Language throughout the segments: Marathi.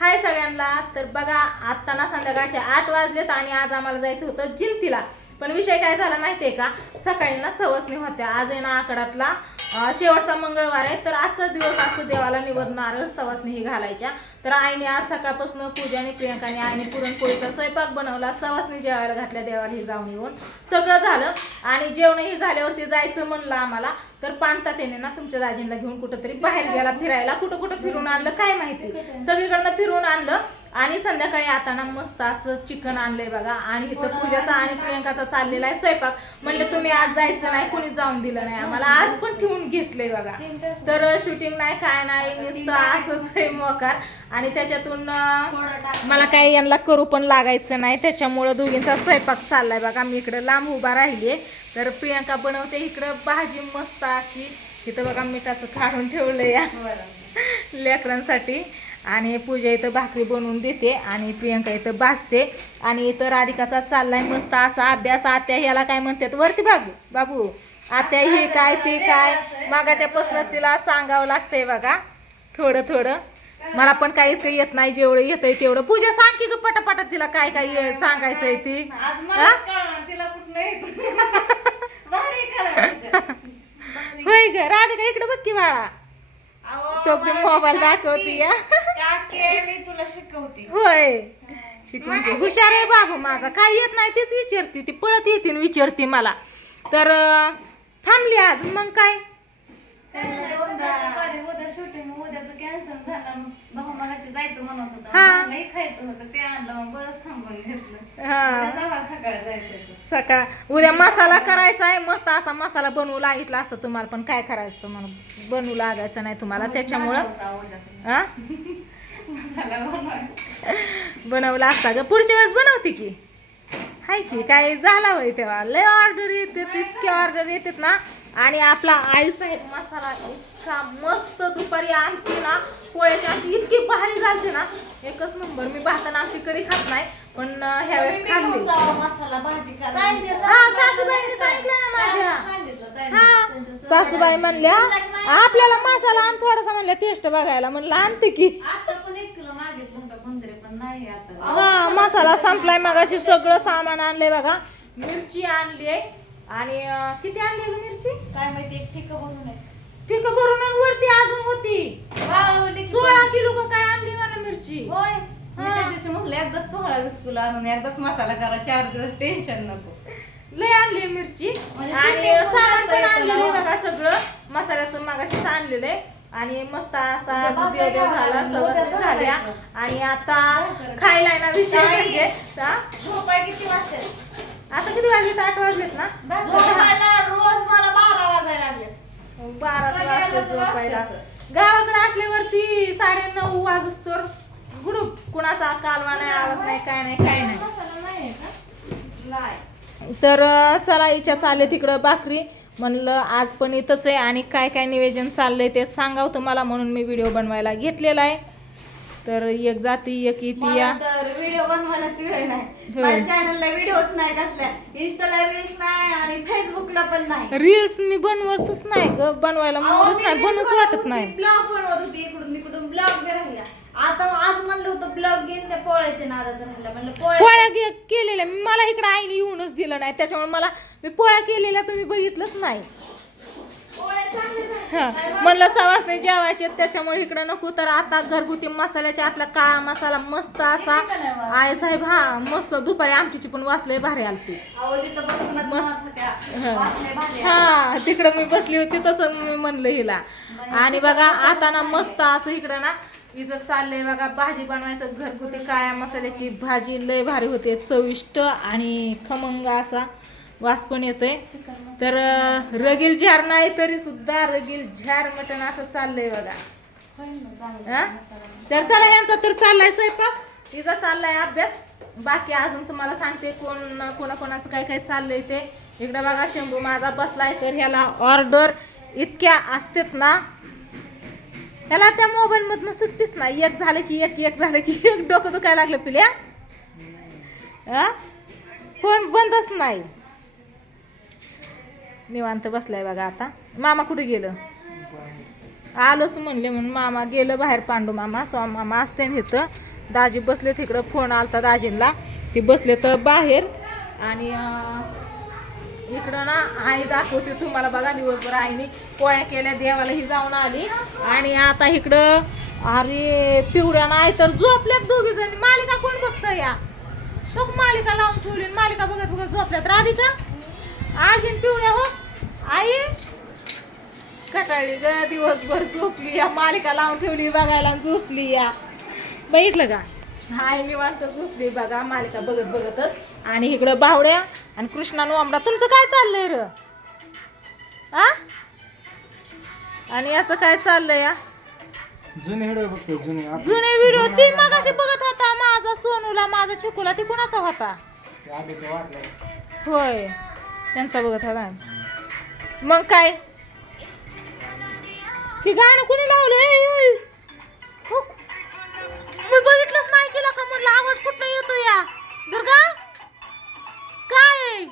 हाय सगळ्यांना. तर बघा आता ना संध्याकाळचे 8 वाजलेत आणि आज आम्हाला जायचं होतं जिंतीला. पण विषय काय झाला माहितीये का, सकाळी ना सवसनी होत्या. आज आहे ना आकडातला शेवटचा मंगळवार आहे. तर आजचा दिवस असं देवाला निवडणार सवसनी ही घालायच्या. तर आईने आज सकाळपासून पूजाने प्रियंकाने आईने पुरणपोळीचा स्वयंपाक बनवला. सवसनी जेवायला घातल्या देवाला ही जाऊन येऊन सगळं झालं. आणि जेवणही झाल्यावरती जायचं म्हणलं आम्हाला. तर पाणतात्याने ना तुमच्या दाजींना घेऊन कुठंतरी बाहेर गेला फिरायला. कुठं कुठं फिरून आणलं काय माहिती, सगळीकडनं फिरून आणलं. आणि संध्याकाळी आता ना मस्त असं चिकन आणलंय बघा. आणि इथं पूजाचा आणि प्रियंकाचा चाललेला आहे स्वयंपाक. म्हणलं तुम्ही आज जायचं नाही, कोणी जाऊन दिलं नाही आम्हाला. आज पण ठेवून घेतलंय बघा. तर शूटिंग नाही काय नाही, नुसतं असंच आहे मोकार. आणि त्याच्यातून मला काही यांना करू पण लागायचं नाही, त्याच्यामुळं दोघींचा स्वयंपाक चाललाय बघा. मी इकडं लांब उभा राहिली. तर प्रियंका बनवते इकडं भाजी मस्त अशी. इथं बघा मिठाचं काढून ठेवलंय या लेकरांसाठी. आणि पूजा इथं भाकरी बनवून देते आणि प्रियंका इथं भाजते. आणि इथं राधिकाचा चाललाय मस्त असा अभ्यास. आत्या ह्याला काय म्हणतात वरती बाबू आत्या हे काय ते काय मागाच्यापासून तिला सांगावं लागतंय बघा थोडं थोडं. मला पण काही इतकं येत नाही, जेवढं येतंय तेवढं. पूजा सांग की ग पटापटा तिला काय काय सांगायचंय ती. होय ग राधिका इकडे बघ की बाळा, तो मोबाईल दाखवती या. मी तुला शिकवते. होय शिकवते, हुशार आहे बाबू माझा. काय येत नाही तेच विचारते ती, पळत येते विचारते मला. तर थांबली आज मग काय उद्या शूटिंग उद्याच कॅन्सल झालं. भाऊ मगाशी जायचं म्हणत होतं, नाही खायचं होतं ते आणलं, मग बरंच थांबून घेतलं. सकाळी जायचं. सकाळ उद्या मसाला करायचा आहे मस्त असा. मसाला बनवू लागितला असतं तुम्हाला, पण काय करायचं म्हणून बनवू लागायचं नाही तुम्हाला, त्याच्यामुळं बनवला असता ग. पुढच्या वेळेस बनवते की हाय की काय झाला होय तेव्हा. लय ऑर्डर येतात, इतके ऑर्डर येतात ना. आणि आपला आईसाहेब मसाला इतका मस्त दुपारी आमटी ना पोळ्याची आमटी इतकी भारी झालते ना, एकच नंबर. मी भाताना आमटी कधी खात नाही, पण ह्यावेळेस खाल्ली. मसाला भाजी सासूबाईंनी सांगितलं ना माझ्या. सासूबाई म्हणल्या आपल्याला मसाला आण थोडासा, म्हणल्या टेस्ट बघायला. म्हणलं आणते की. हा मसाला संपलाय मगाशी. सगळं सामान आणलंय बघा. मिरची आणली आणि किती आणली ग मिरची काय माहिती, एक ठिका भरून आहे. ठीक भरून वरती अजून होती 16 किलो का काय आणली मला मिरची. होय त्या दिवशी म्हणलं एकदाच 16-20 किलो आणून एकदाच मसाला करा, 4 दिवस टेन्शन नको. लय आणली मिरची. आणि सामान पण आणलेलं बघा सगळं मसाल्याचं मगाशीच आणलेलं आहे. आणि मस्त असा देव झाला, सवस झाल्या. आणि आता खायला ना विषय म्हणजे किती वाजते आता किती वाजलेत 8 वाजलेत ना. रोज मला 12 वाजायला लागले. 12 वाजता झोपायला. गावाकडे असल्यावरती 9:30 वाजूस तर गुडूप कुणाचा कालवा नाही, आवाज नाही, काय नाही काय नाही. तर चला हिच्या चालले तिकडं भाकरी. म्हणलं आज पण इथंच आहे आणि काय काय नियोजन चाललंय ते सांगावं तुम्हाला, म्हणून मी व्हिडिओ बनवायला घेतलेला आहे. तर एक जाती एक येते या. व्हिडिओ बनवायलाची वेळ नाही. माझ्या चॅनलला व्हिडिओच नाही, कसल्या इंस्टाला रील्स नाही आणि फेसबुकला पण नाही. रील्स मी बनवतच नाही ग, बनवायला मूडच नाही, बनवूच वाटत नाही. ब्लॉग बनवत होती इकडून तिकडून, ब्लॉग बी राहिला. आता आज म्हणलं होतं ब्लॉग घेऊन त्या पोळ्याचे नादात राहिला. म्हणलं पोळ्या केलेल्या मला इकडे आईने येऊनच दिलं नाही, त्याच्यामुळे मला मी पोळ्या केलेल्या तुम्ही बघितलंच नाही. म्हणलं सवासने जेवायचे त्याच्यामुळे इकडे नको. तर आता घरगुती मसाल्याचे आपला काळा मसाला मस्त असा आई साहेब. हा मस्त दुपारी आमटीची पण वासलय भारी आलती. हा तिकडं मी बसली होती तसं मी म्हणलं हिला. आणि बघा आता ना मस्त असं इकडं ना इथं चाललंय बघा भाजी बनवायचं. घरगुती काळ्या मसाल्याची भाजी लय भारी होते, चविष्ट आणि खमंग असा वास पण येतोय. तर रगील झार नाही तरी सुद्धा रगील झार मटण असं चाललंय बघा. तर चला यांचा तर चाललाय स्वयंपाक, तिचा चाललाय अभ्यास. बाकी अजून तुम्हाला सांगते कोणाचं काय काय चाललंय ते. इकडे बघा शंभू माझा बसलाय. तर ह्याला ऑर्डर इतक्या असतात ना, ह्याला त्या मोबाईल मधनं सुट्टीच नाही. एक झालं की एक झालं की एक. डोकं दुखायला लागलं पिल्या. फोन बंदच नाही, निवांत बसलाय बघा. आता मामा कुठे गेलं आलोच म्हणले म्हणून मामा गेलं बाहेर. पांडू मामा स्वामी मामा असते ना इथं. दाजी बसले तिकडं. फोन आलता दाजींना. ते बसले तर बाहेर. आणि इकडं ना आई दाखवते तुम्हाला बघा. दिवसभर आईने पोळ्या केल्या देवाला ही जाऊन आली. आणि आता इकडं अरे पिवड्या नाही तर झोपल्यात दोघी जण. मालिका कोण बघतं या तो मालिका लावून ठेवली. मालिका बघत बघत झोपल्यात. राधिका आजीन पिवड्या हो आई कटाळली ग. दिवसभर झोपली या. मालिका लावून ठेवली बघायला आणि झोपली या. बघितलं का हाय निवांत झोपली बघा मालिका बघत बघतच. आणि इकडं बावड्या आणि कृष्णा नोमडा. तुमचं काय चाललंय र आ आणि याचं काय चाललंय या जुने व्हिडिओ बघतो. जुने व्हिडिओ ती मगाशी बघत होता. माझा सोनूला माझा चिकूला ती कुणाचा होता. होय त्यांचा बघत होता. मग काय ती गाणं कुणी लावलं. मी बघितलंच नाही केला का म्हटलं आवाज कुठं येतो या दुर्गा काय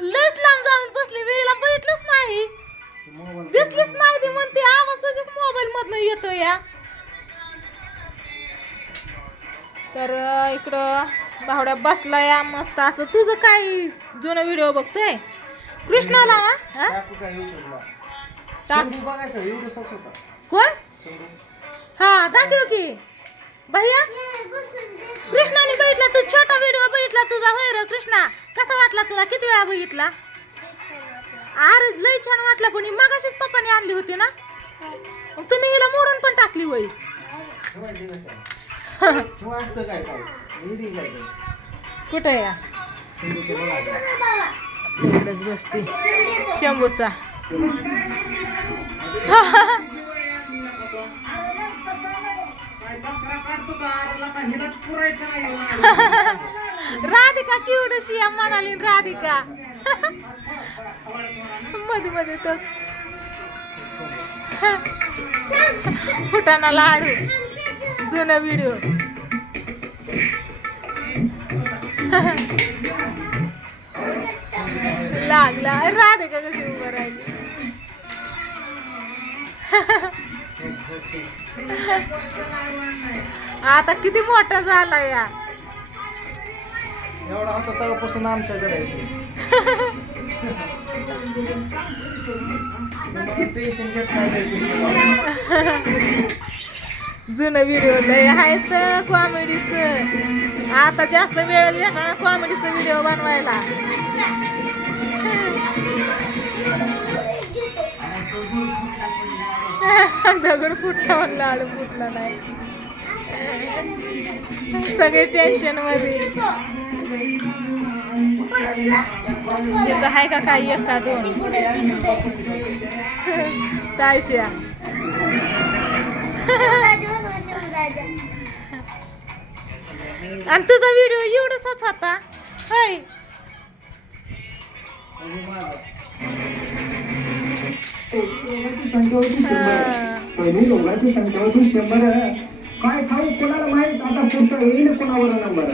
लस लांब जाऊन बसली. वेळेला बघितलंच नाही. दिसलीच नाही ती म्हणते आवाज तसेच मोबाईल मधनं येतो या. तर इकडं भावड्या बसला या मस्त असं. तुझं काय जुनं व्हिडिओ बघतोय कृष्णाला ना कोण हा दाखव की भैया. कृष्णाने बघितला तू छोटा व्हिडिओ बघितला तुझा होय रे कृष्णा. कसा वाटला तुला किती वेळा बघितला. अरे लय छान वाटला. पण मगाशीच पप्पाने आणली होती ना. मग तुम्ही हिला मोडून पण टाकली होई. कुठे या इकडेच बसती शंभूचा. राधिका किवडशी या म्हणाली. राधिका मध्ये मध्ये तर फुटाणा लाडू जुना व्हिडिओ. लागला राधिका कशी उभं राहिली. आता किती मोठा झाला या. एवढा होता तेव्हापासून आमच्याकडे टेन्शन घेत नाही. जुनं व्हिडिओ लय आहेत कॉमेडीचं. आता जास्त वेळ भेटला कॉमेडीचा व्हिडिओ बनवायला. दगड फुटला म्हणलं लाडू फुटला नाही. सगळे टेन्शन मध्ये. त्याचं आहे का काही एक का दोन तायशा. आणि तुझा व्हिडिओ एवढाच होता होय. पहिली लोकांची संख्या होती 100. काय ठाऊक कोणाला माहित आता पुढचा येईल कोणावर नंबर.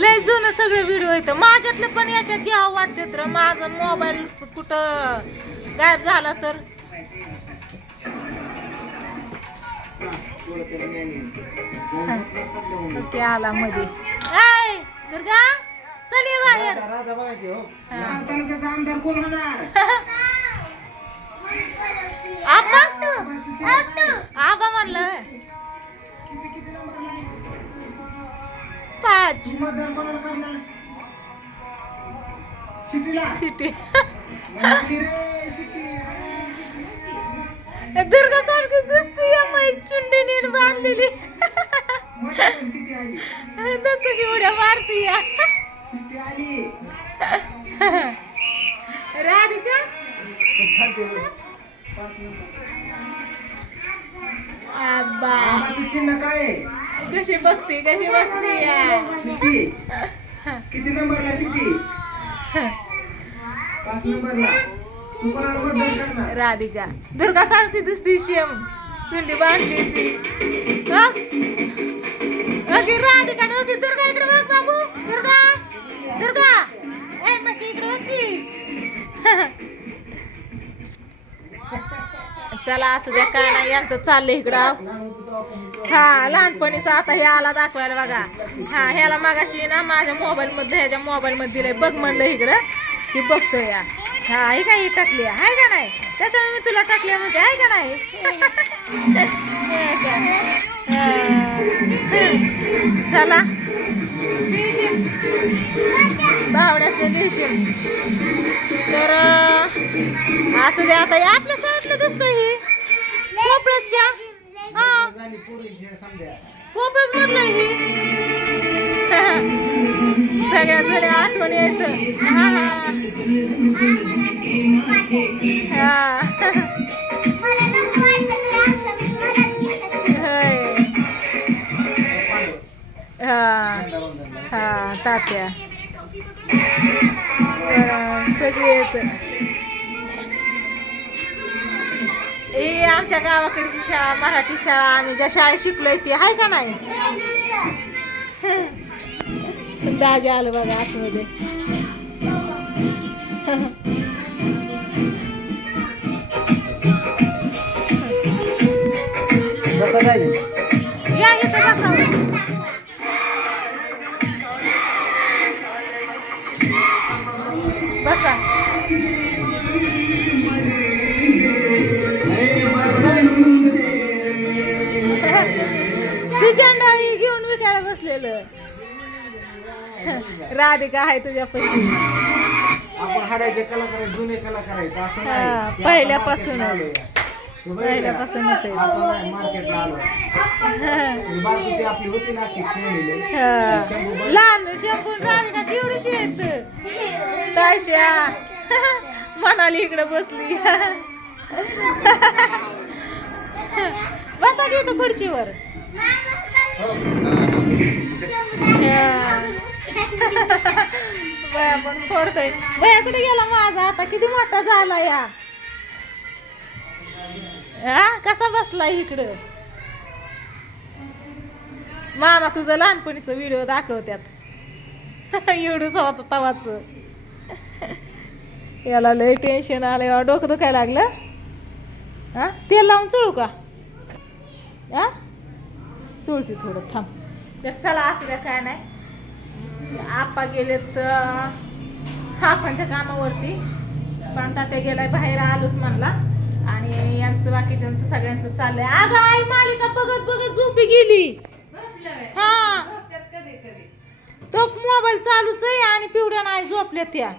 लय जुनं सगळे व्हिडिओ येतं. माझ्यातले पण याच्यात घ्यावं वाटते तर माझा मोबाईल कुठं गायब झाला तर. ते आला मध्ये. काय दुर्गा चल ये बाहेर. तालुक्याचा आमदार कोण होणार. आबा म्हणलं 5 मतदान कोणाला करणार. सिटीला शिटी. सिटी दुर्गा सारखी दिसती या मै चुंडीने बांधलेली. सिटी आली. कशी उड्या मारती या. सिटी आली. राधिका आबा आबाचं चिन्ह काय आहे. कशी बघते या. सिटी किती नंबरला सिटी. 5 नंबरला. तू कोणाला मतदान करणार. राधिका दुर्गा सारखी दिसती शेम चुंडी बांधली ती. राधिका नव्हती. दुर्गा इकडे बघ बाबू. दुर्गा दुर्गा ए माशी इकडे होती. चला असू द्या काय नाही यांचं चाललंय इकडं. हा लहानपणीचा आता हे आला दाखवायला बघा. हा ह्याला मागाशी ना माझ्या मोबाईल मध्ये ह्याच्या मोबाईल मध्ये दिलंय बघ म्हणलं इकडं की बघतो या. हा ही काय टाकली आहे का नाही त्याच्यामुळे मी तुला टाकली म्हणते आहे का नाही. चला धावण्याचं घेशील तर असू द्या आता आपल्या शाळेतलं दिसतं ही पोपळच्या. हा झाली पोरींची समजा. पोपळच म्हटलं ही. सगळ्या जरी आठवण येत. हा हा हा तात्या सगळे येत. ही आमच्या गावाकडची शाळा मराठी शाळा आम्ही ज्या शाळेत शिकलोय ती आहे का नाही. दाजी आलं बघा आतमध्ये. बसा जाईल. या इथं बसावं. बसा. ती झेंडाळी घेऊन विकायला बसलेलं. राधिका आहे तुझ्यापाशी. आपण हाडाचे कलाकार आहेत, जुने कलाकार आहेत असं हा, नाही. ते पहिल्यापासून. आता market ला आलोय. पहिल्यापासूनच आहे. आपण नाही मार्केटला आलो. बाकीची आपली होती ना की खेळलेली. हा. लहान शंभून राधिका केवढीशी येत तायशा म्हणाली इकडे बसली. बसा घेतो खुर्चीवर. बया पण फोडतोय. बया कुठे गेला माझा आता किती मोठा झाला या. हा कसा बसलाय इकडं. मामा तुझं लहानपणीचं व्हिडिओ दाखवत्यात. एवढंच होतं तवाच. याला लय टेन्शन आलंय डोकं दुखायला लागलं. हा तेल लावून चोळू का. हा चोळते थोडं थांब. तर चला असू द्या काय नाही. आप्पा गेलेत हाफांच्या कामावरती पण तात्या गेलाय बाहेर आलोच म्हणला. आणि यांचं बाकीच्यांचं सगळ्यांचं चाललंय. अगं आई मालिका बघत बघत झोपी गेली. हा कधी कधी तो मोबाईल चालूच आहे आणि पिवड्या नाही झोपल्या त्या.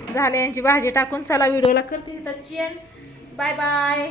झाले यांची भाजी टाकून. चला व्हिडिओला करते इथं चेंज. Bye bye.